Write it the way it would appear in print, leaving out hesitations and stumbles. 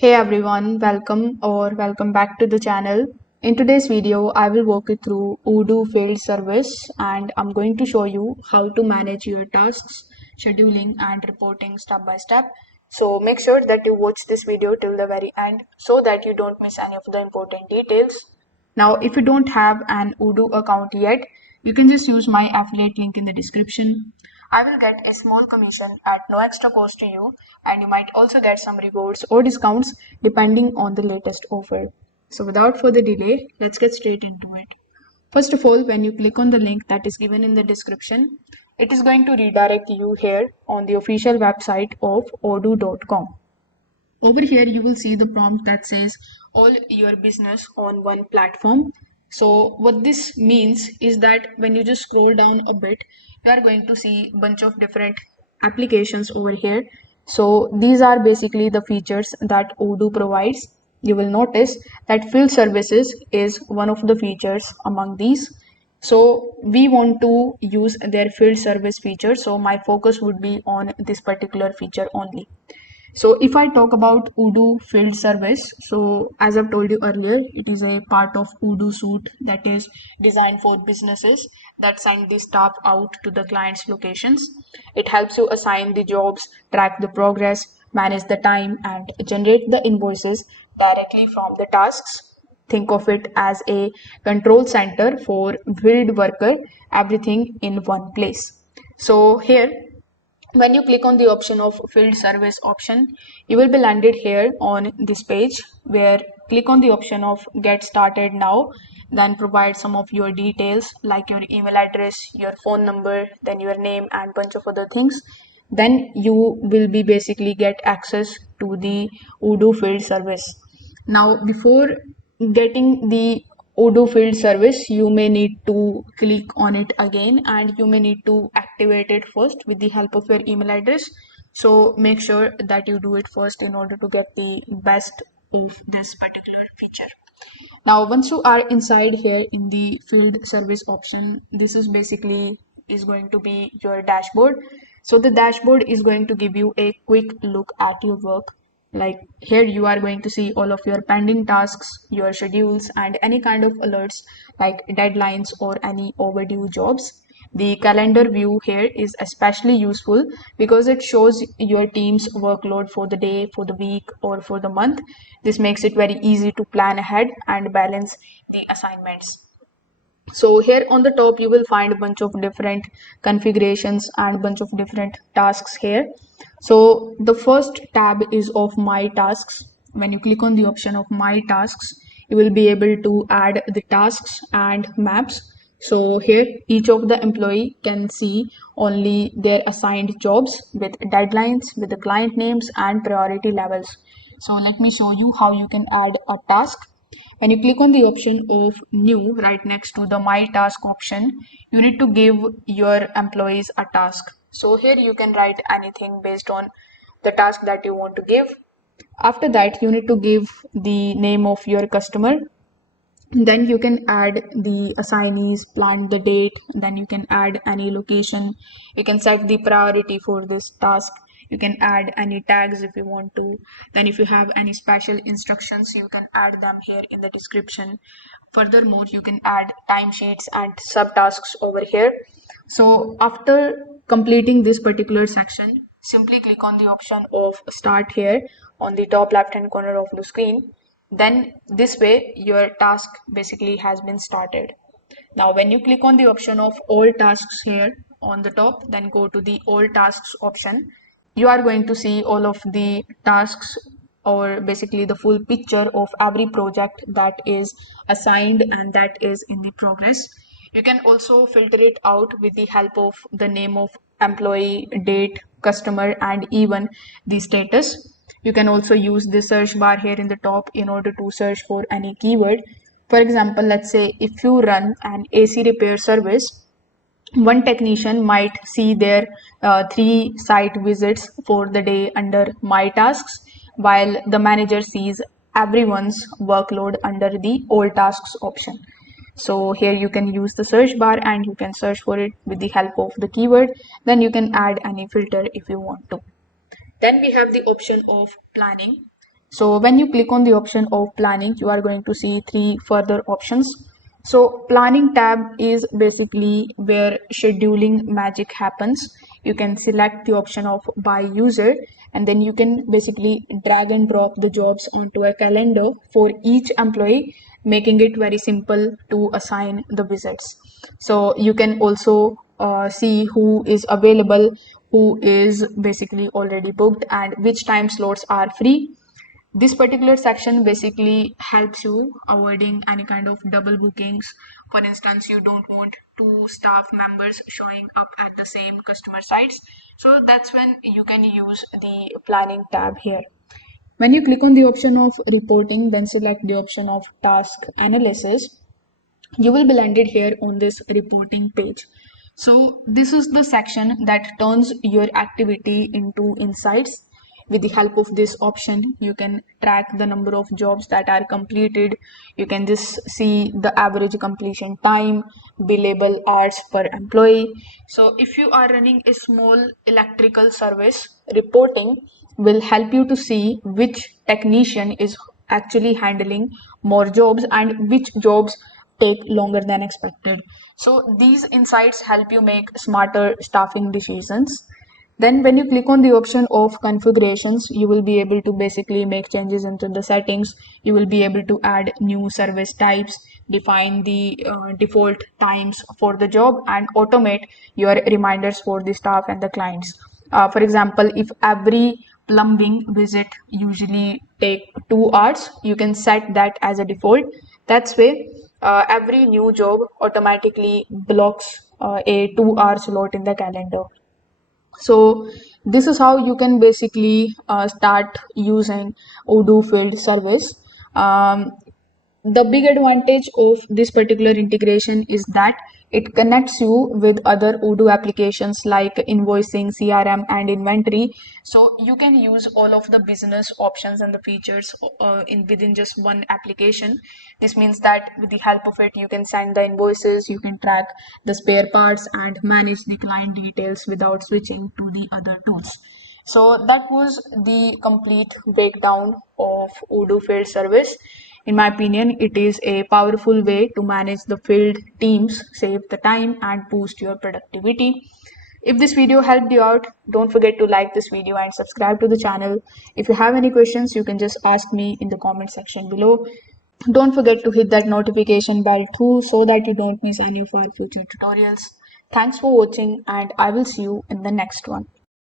Hey everyone, welcome back to the channel. In today's video, I will walk you through Odoo field service and I'm going to show you how to manage your tasks, scheduling and reporting step by step. So make sure that you watch this video till the very end so that you don't miss any of the important details. Now, if you don't have an Odoo account yet, you can just use my affiliate link in the description. I will get a small commission at no extra cost to you, and you might also get some rewards or discounts depending on the latest offer. So, without further delay, let's get straight into it. First of all, when you click on the link that is given in the description, it is going to redirect you here on the official website of odoo.com. Over here, you will see the prompt that says all your business on one platform. So what this means is that when you just scroll down a bit, you are going to see a bunch of different applications over here. So these are basically the features that Odoo provides. You will notice that field services is one of the features among these. So we want to use their field service feature. So my focus would be on this particular feature only. So if I talk about Odoo field service, so as I've told you earlier, it is a part of Odoo suite that is designed for businesses that send the staff out to the client's locations. It helps you assign the jobs, track the progress, manage the time, and generate the invoices directly from the tasks. Think of it as a control center for field worker, everything in one place. So here when you click on the option of field service option, you will be landed here on this page where click on the option of get started now, then provide some of your details like your email address, your phone number, then your name and bunch of other things. Then you will be basically get access to the Odoo field service. Now before getting the Odoo field service, you may need to click on it again and you may need to activate it first with the help of your email address. So make sure that you do it first in order to get the best of this particular feature. Now, once you are inside here in the field service option, this is basically is going to be your dashboard. So the dashboard is going to give you a quick look at your work. Like here you are going to see all of your pending tasks, your schedules and any kind of alerts like deadlines or any overdue jobs. The calendar view here is especially useful because it shows your team's workload for the day, for the week, or for the month. This makes it very easy to plan ahead and balance the assignments. So here on the top, you will find a bunch of different configurations and a bunch of different tasks here. So the first tab is of my tasks. When you click on the option of my tasks, you will be able to add the tasks and maps. So here each of the employee can see only their assigned jobs with deadlines, with the client names and priority levels. So let me show you how you can add a task. When you click on the option of new right next to the my task option, you need to give your employees a task. So here you can write anything based on the task that you want to give. After that, you need to give the name of your customer. Then you can add the assignees, plan the date, then you can add any location. You can set the priority for this task. You can add any tags if you want to. Then if you have any special instructions, you can add them here in the description. Furthermore, you can add timesheets and subtasks over here. So after completing this particular section, simply click on the option of start here on the top left hand corner of the screen. Then this way your task basically has been started. Now when you click on the option of all tasks here on the top, then go to the all tasks option. You are going to see all of the tasks or basically the full picture of every project that is assigned and that is in the progress. You can also filter it out with the help of the name of employee, date, customer, and even the status. You can also use the search bar here in the top in order to search for any keyword. For example, let's say if you run an AC repair service, one technician might see their three site visits for the day under my tasks, while the manager sees everyone's workload under the all tasks option. So here you can use the search bar and you can search for it with the help of the keyword. Then you can add any filter if you want to. Then we have the option of planning. So when you click on the option of planning, you are going to see three further options. So planning tab is basically where scheduling magic happens. You can select the option of by user, and then you can basically drag and drop the jobs onto a calendar for each employee, making it very simple to assign the visits. So you can also see who is available, who is basically already booked, and which time slots are free. This particular section basically helps you avoiding any kind of double bookings. For instance, you don't want two staff members showing up at the same customer sites, so that's when you can use the planning tab here. When you click on the option of reporting, then select the option of task analysis, you will be landed here on this reporting page. So this is the section that turns your activity into insights. With the help of this option, you can track the number of jobs that are completed. You can just see the average completion time, billable hours per employee. So if you are running a small electrical service, reporting will help you to see which technician is actually handling more jobs and which jobs take longer than expected. So these insights help you make smarter staffing decisions. Then when you click on the option of configurations, you will be able to basically make changes into the settings. You will be able to add new service types, define the default times for the job, and automate your reminders for the staff and the clients. For example, if every plumbing visit usually take 2 hours, you can set that as a default. That's way every new job automatically blocks a 2 hour slot in the calendar. So this is how you can basically start using Odoo field service. Um, the big advantage of this particular integration is that it connects you with other Odoo applications like invoicing, CRM, and inventory. So you can use all of the business options and the features in within just one application. This means that with the help of it, you can send the invoices, you can track the spare parts, and manage the client details without switching to the other tools. So that was the complete breakdown of Odoo field service. In my opinion, it is a powerful way to manage the field teams, save the time, and boost your productivity. If this video helped you out, don't forget to like this video and subscribe to the channel. If you have any questions, you can just ask me in the comment section below. Don't forget to hit that notification bell too so that you don't miss any of our future tutorials. Thanks for watching, and I will see you in the next one.